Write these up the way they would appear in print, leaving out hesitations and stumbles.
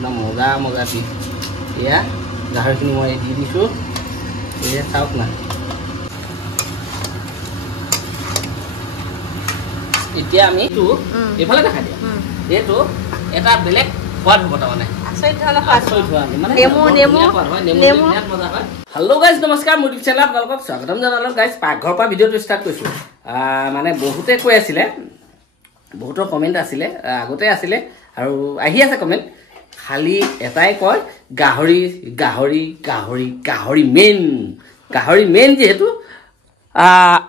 একদম মজা মজা পিচ এয়া গাহৰিখিনি মই দি দিছোঁ এয়া চাওক না এতিয়া আমি এইফালে দেখাই দিওঁ এইটো এটা বেলেগ সোৱাদ হ'ব তাৰমানে হেল্ল' গাইজ নমস্কাৰ মোৰ ইউটিউব চেনেলত আপোনালোকক স্বাগতম জনালোঁ গাইজ পাকঘৰৰ পৰা ভিডিঅ'টো ষ্টাৰ্ট কৰিছোঁ মানে বহুতে কৈ আছিলে বহুতৰ কমেণ্ট আছিলে আগতে আছিলে আৰু আহি আছে কমেণ্ট খালি এটাই কয় গাহৰি গাহৰি গাহৰি গাহৰি মেইন যিহেতু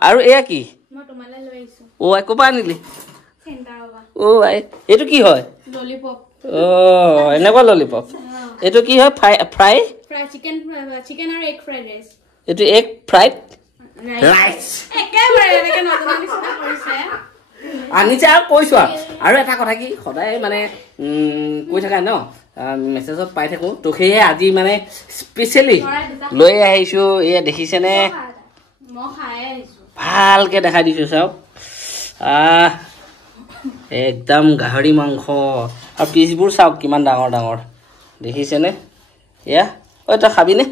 আৰু এয়া কি অ' একোপা আনিলি অ' এইটো কি হয় অ' এনেকুৱা ললিপপ এইটো কি হয় fry chicken or egg fried rice এইটো এগ ফ্ৰাইড ৰাইচ একেবাৰে এনেকৈ নজনা নিচিনা কৰিছে আনিছে আৰু কৈছোঁ আৰু এটা কথা কি সদায় মানে কৈ থকা ন মেছেজত পাই থাকোঁ তো সেয়ে আজি মানে স্পেচিয়েলি লৈ আহিছোঁ এয়া দেখিছেনে ভালকৈ দেখাই দিছোঁ চাওক একদম গাহৰি মাংস আৰু পিচবোৰ চাওক কিমান ডাঙৰ ডাঙৰ দেখিছেনে এয়া ঐ তই খাবিনে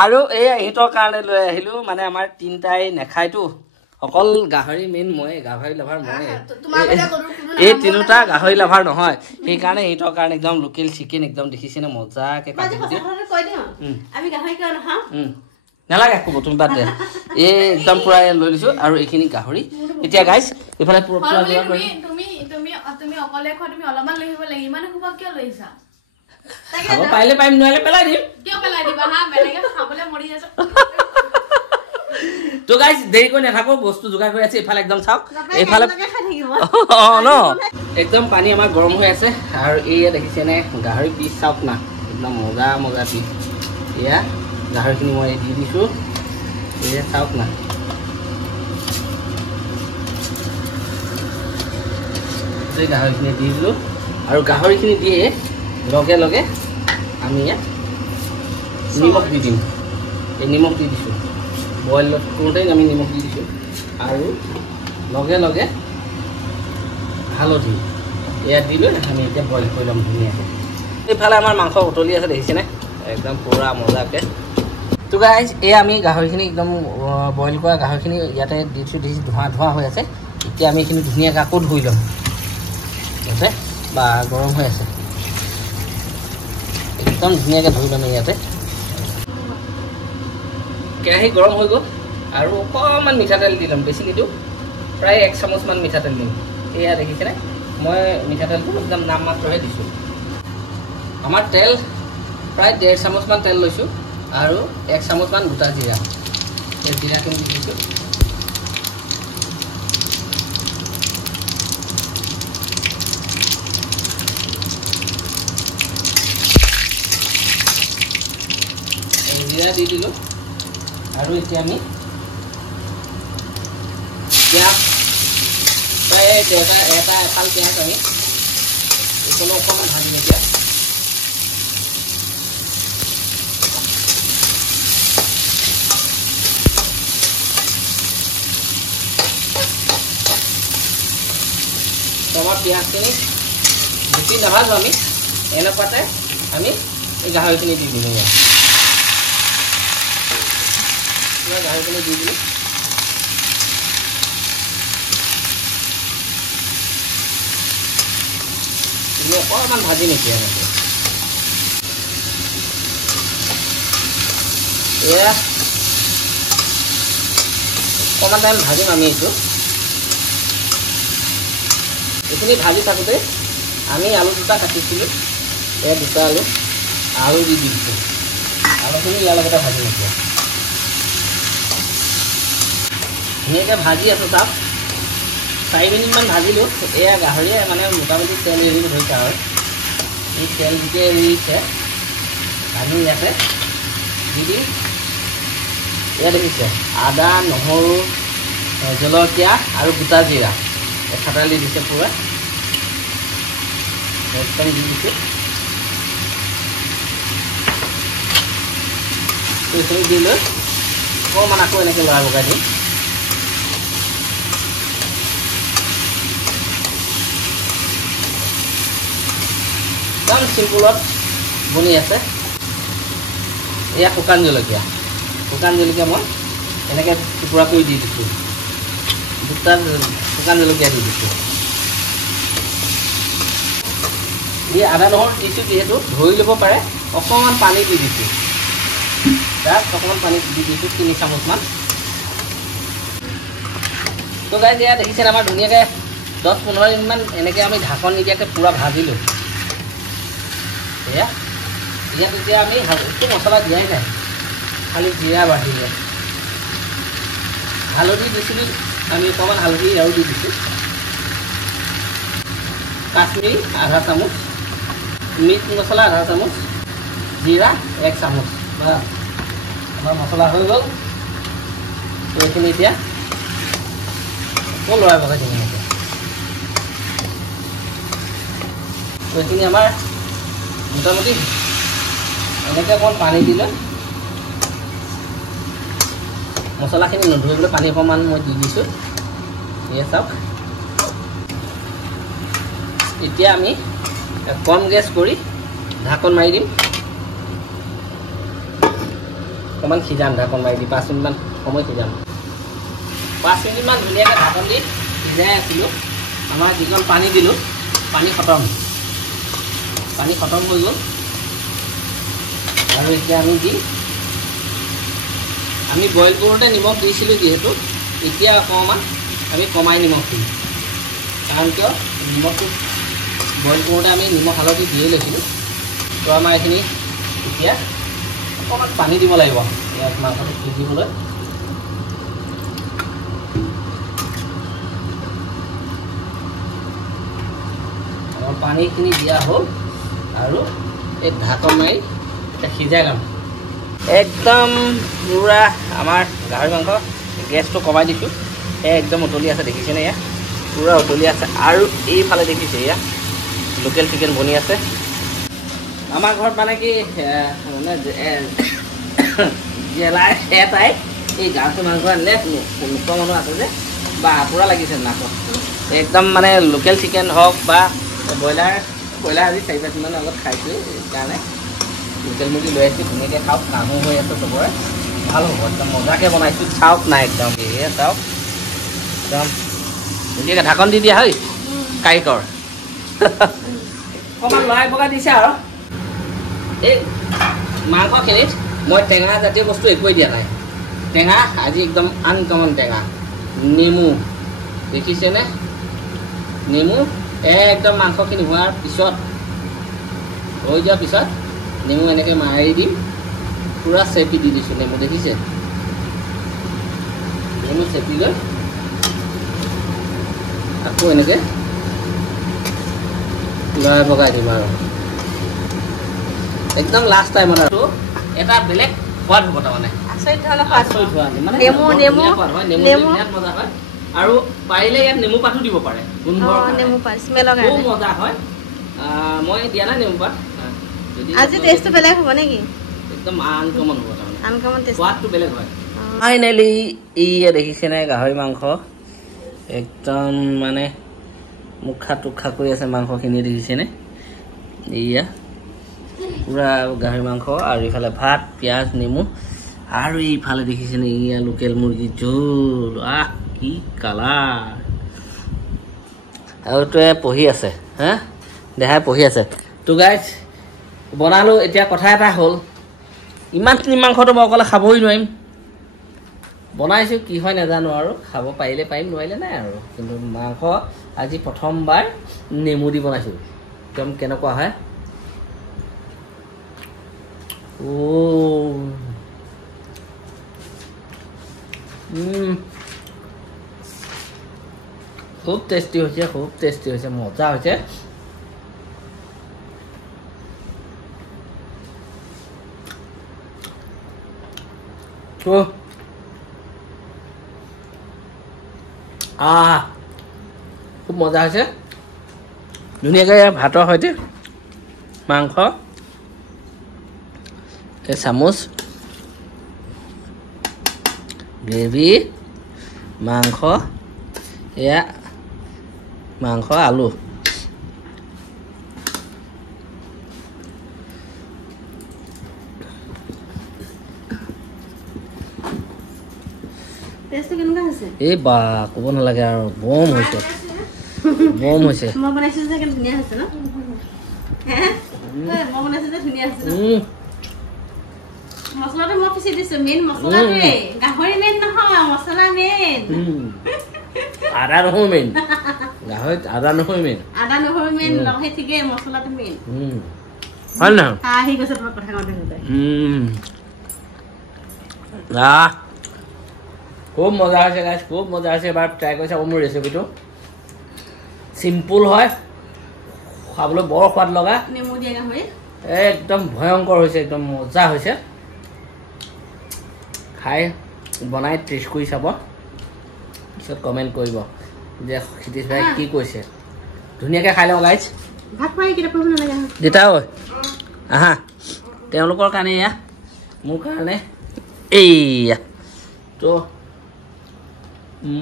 আৰু এই ইহঁতৰ কাৰণে লৈ আহিলোঁ মানে আমাৰ তিনিটাই নেখায়তো অকল গাহৰি মেইন মই গাহৰি লাভাৰ মই এই তিনিটা গাহৰি লাভাৰ নহয় সেইকাৰণে ইহঁতৰ কাৰণে একদম লোকেল চিকেন একদম দেখিছেনে মজাকৈ কাটি কুটি নালাগে ক'ব তুমি বাদ দে এই একদম পূৰা লৈ লৈছোঁ আৰু এইখিনি গাহৰি এতিয়া গাইছ এইফালে খাব পাৰিলে পাৰিম নোৱাৰিলে পেলাই দিম তো গাইছ দেৰি কৰি নাথাকো বস্তু যোগাৰ কৰি আছে এইফালে একদম চাওক এইফালে অঁ ন একদম পানী আমাৰ গৰম হৈ আছে আৰু এয়া দেখিছেনে গাহৰি পিচ চাওক না একদম মজা মজা পিচ এয়া গাহৰিখিনি মই দি দিছোঁ এয়া চাওক না গাহৰিখিনি দি দিলোঁ আৰু গাহৰিখিনি দিয়ে লগে লগে আমি ইয়াত নিমখ দি দিম এই নিমখ দি দিছোঁ বইল কৰোঁতেই আমি নিমখ দি দিছোঁ আৰু লগে লগে হালধি ইয়াত দি লৈ আমি এতিয়া বইল কৰি ল'ম ধুনীয়াকৈ এইফালে আমাৰ মাংস উতলি আছে দেখিছেনে একদম পূৰা মজাকৈ তো গাইজ এয়া আমি গাহৰিখিনি একদম বইল কৰা গাহৰিখিনি ইয়াতে দি দিছোঁ ধোঁৱা ধোঁৱা হৈ আছে এতিয়া আমি এইখিনি ধুনীয়াকৈ আকৌ ধুই ল'ম ইয়াতে বা গৰম হৈ আছে একদম ধুনীয়াকৈ ধুই ল'ম ইয়াতে কেৰাহী গৰম হৈ গ'ল আৰু অকণমান মিঠাতেল দি ল'ম বেছি নিদিওঁ প্ৰায় 1 চামুচমান মিঠাতেল দিম এয়া দেখিছেনে মই মিঠাতেলটো একদম নাম মাত্ৰহে দিছোঁ আমাৰ তেল প্ৰায় 1.5 চামুচমান তেল লৈছোঁ আৰু 1 চামুচমান গোটা জিৰা এই জিৰাখিনি দি দিছোঁ জিৰা দি দিলোঁ আৰু এতিয়া আমি পিঁয়াজ প্ৰায় এফাল পিঁয়াজ আমি এইখনো অকণমান ভাজিম এতিয়া আমাৰ পিঁয়াজখিনি বেছি নাভাজোঁ আমি এনেকুৱাতে আমি এই গাহৰিখিনি দি দিলোঁ গাহৰিখিনি দি দিলোঁ অকণমান ভাজিম এতিয়া এয়া অকণমান টাইম ভাজিম আমি এইখিনি ভাজি থাকোঁতে আমি আলু দুটা কাটিছিলোঁ এয়া দুটা আলু দি দিছোঁ আলুখিনি ইয়াৰ লগতে ভাজিম এতিয়া ধুনীয়াকৈ ভাজি আছোঁ তাত 4 মিনিটমান ভাজিলোঁ এয়া গাহৰিয়ে মানে মোটামুটি তেল এৰিব ধৰিছে আৰু এই তেল যেতিয়া এৰিছে আমি ইয়াতে দি দিম এয়া দেখিছে আদা নহৰু জলকীয়া আৰু গোটা জিৰা খাটালি দিছে পূৰা একদম দি দিছোঁ এইখিনি দি লৈ অকণমান আকৌ এনেকৈ লৰাই বগাই দিম একদম চিম্পুলত বনি আছে এয়া শুকান জলকীয়া মই এনেকৈ টুকুৰা কৰি দি দিছোঁ দুটা শুকান জলকীয়া দি দিছোঁ আদা নহৰু দিছোঁ যিহেতু ধৰি ল'ব পাৰে অকণমান পানী দি দিছোঁ জাষ্ট অকণমান পানী দি দিছোঁ 3 চামুচমান তো গাইজ এয়া দেখিছেনে আমাৰ ধুনীয়াকৈ 10-15 মিনিটমান এনেকৈ আমি ঢাকন নিদিয়াকৈ পূৰা ভাজিলোঁ এয়া ইয়াত এতিয়া আমি একো মছলা দিয়াই নাই খালি জিৰা বাঢ়িলে হালধি দিছিলোঁ আমি অকণমান হালধি আৰু দি দিছোঁ কাশ্মীৰী আধা চামুচ মিট মছলা আধা চামুচ জিৰা 1 চামুচ আমাৰ মছলা হৈ গ'ল এইখিনি এতিয়া আকৌ লৰাই বগাই দিম এইখিনি আমাৰ মোটামুটি এনেকৈ অকণমান পানী দিলে মছলাখিনি নধৰিবলৈ পানী অকণমান মই দি দিছোঁ এয়া চাওক এতিয়া আমি কম গেছ কৰি ঢাকন মাৰি দিম অকণমান সিজাম ঢাকন মাৰি দি 5 মিনিটমান সময় সিজাম 5 মিনিটমান ধুনীয়াকৈ ঢাকন দি সিজাই আছিলোঁ আমাৰ যিকণ পানী দিলোঁ পানী খতম হৈ গ'ল আৰু এতিয়া আমি দিম আমি বইল কৰোঁতে নিমখ দিছিলোঁ যিহেতু এতিয়া অকণমান আমি কমাই নিমখ দিম কাৰণ কিয় নিমখটো বইল কৰোঁতে আমি নিমখ হালধি দিয়ে লৈছিলোঁ তো আমাৰ এইখিনি এতিয়া অকণমান পানী দিব লাগিব ইয়াত মাংসটো সিজিবলৈ আমাৰ পানীখিনি দিয়া হ'ল আৰু এই ঢাকন মাৰি এতিয়া সিজাই ল'ম একদম পুৰা আমাৰ গাহৰি মাংস গেছটো কমাই দিছোঁ একদম উতলি আছে দেখিছেনে এয়া পুৰা উতলি আছে আৰু এইফালে দেখিছে এয়া লোকেল চিকেন বনি আছে আমাৰ ঘৰত মানে কি মানে জেলাই এটাই এই গাহৰি মাংস আনিলে নোখোৱা মানুহ আছে যে বা পুৰা লাগিছে নাকত একদম মানে লোকেল চিকেন হওক বা ব্ৰইলাৰ আজি 4-5 দিনমান আগত খাইছোঁ সেইকাৰণে লোকেল মুৰ্গী লৈ আহিছোঁ ধুনীয়াকৈ খাওক কামো হৈ আছে চবৰে ভাল হ'ব একদম মজাকৈ বনাইছোঁ চাওক নাই একদম এয়া চাওক একদম ধুনীয়াকৈ ঢাকন দি দিয়া হয় কাৰিকৰ অকণমান লৰাই বগাই দিছে আৰু এই মাংসখিনিত মই টেঙা জাতীয় বস্তু একোৱেই দিয়া নাই টেঙা আজি একদম আনকমন টেঙা নেমু দেখিছেনে নেমু একদম মাংসখিনি হোৱাৰ পিছত হৈ যোৱাৰ পিছত নেমু এনেকৈ মাৰি দিম পুৰা চেপি দি দিছোঁ নেমু দেখিছে নেমু চেপি লৈ আকৌ এনেকৈ লৰাই বগাই দিম আৰু একদম লাষ্ট টাইমত আৰু এটা বেলেগ সোৱাদ হ'ব তাৰমানে মজা হয় আৰু পাৰিলে ইয়াত নেমু পাতো দিব পাৰে মজা হয় মই দিয়া নাই নেমু পাত আজি টেষ্টটো বেলেগ হ'ব নেকি একদম আনকমন হ'ব তাৰমানে সোৱাদটো বেলেগ হয় ফাইনেলি ইয়ে দেখিছেনে গাহৰি মাংস একদম মানে মুখা টুখা কৰি আছে মাংসখিনি দেখিছেনে এয়া পুৰা গাহৰি মাংস আৰু ইফালে ভাত পিঁয়াজ নেমু আৰু এইফালে দেখিছেনে এয়া লোকেল মুৰ্গী জোল কি কালাৰ আৰু তোৱে পঢ়ি আছে হা দেহাই পঢ়ি আছে তো গাইজ বনালোঁ এতিয়া কথা এটা হ'ল ইমানখিনি মাংসটো মই অকলে খাবই নোৱাৰিম বনাইছোঁ কি হয় নাজানো আৰু খাব পাৰিলে পাৰিম নোৱাৰিলে নাই আৰু কিন্তু মাংস আজি প্ৰথমবাৰ নেমু দি বনাইছোঁ একদম কেনেকুৱা হয় খুব টেষ্টি হৈছে মজা হৈছে খুব মজা হৈছে ধুনীয়াকৈ ভাতৰ সৈতে মাংস চামুচ গ্ৰেভি মাংস এয়া মাংস আলু টেষ্টটো কেনেকুৱা হৈছে এই বা ক'ব নালাগে আৰু বম হৈছে মই বনাইছো যে কেনে ধুনীয়া হৈছে ন মই বনাইছো যে ধুনীয়া হৈছে মছলাটো মই পিছি দিছো মেইন মছলাটোৱে গাহৰি মেইন নহয় মছলা মেইন আদা নহৰু মেইন গাহৰিত আদা নহৰু মেইন লগে ঠিকে মছলাটো মেইন হয় নহয় আহি গৈছে তোমাৰ কথা কওঁতে খুব মজা হৈছে গাইজ খুব মজা হৈছে এবাৰ ট্ৰাই কৰি চাব মোৰ ৰেচিপিটো চিম্পুল হয় খাবলৈ বৰ সোৱাদ লগা নেমু দিয়া গাহৰি একদম ভয়ংকৰ হৈছে একদম মজা হৈছে খাই বনাই টেষ্ট কৰি চাব পিছত কমেণ্ট কৰিব যে ক্ষিতিশ ভাই কি কৈছে ধুনীয়াকৈ খাই লওঁ গাইজ ভাত পাই কেইটা কৰিব নালাগে দেউতা ঐ আহা তেওঁলোকৰ কাৰণে এয়া মোৰ কাৰণে এইয়া তো তো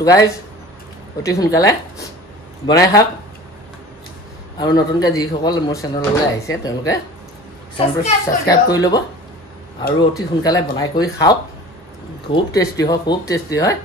গাইজ অতি সোনকালে বনাই খাওক আৰু নতুনকৈ যিসকল মোৰ চেনেললৈ আহিছে তেওঁলোকে চেনেলটো ছাবস্ক্ৰাইব কৰি ল'ব আৰু অতি সোনকালে বনাই কৰি খাওক খুব টেষ্টি হয়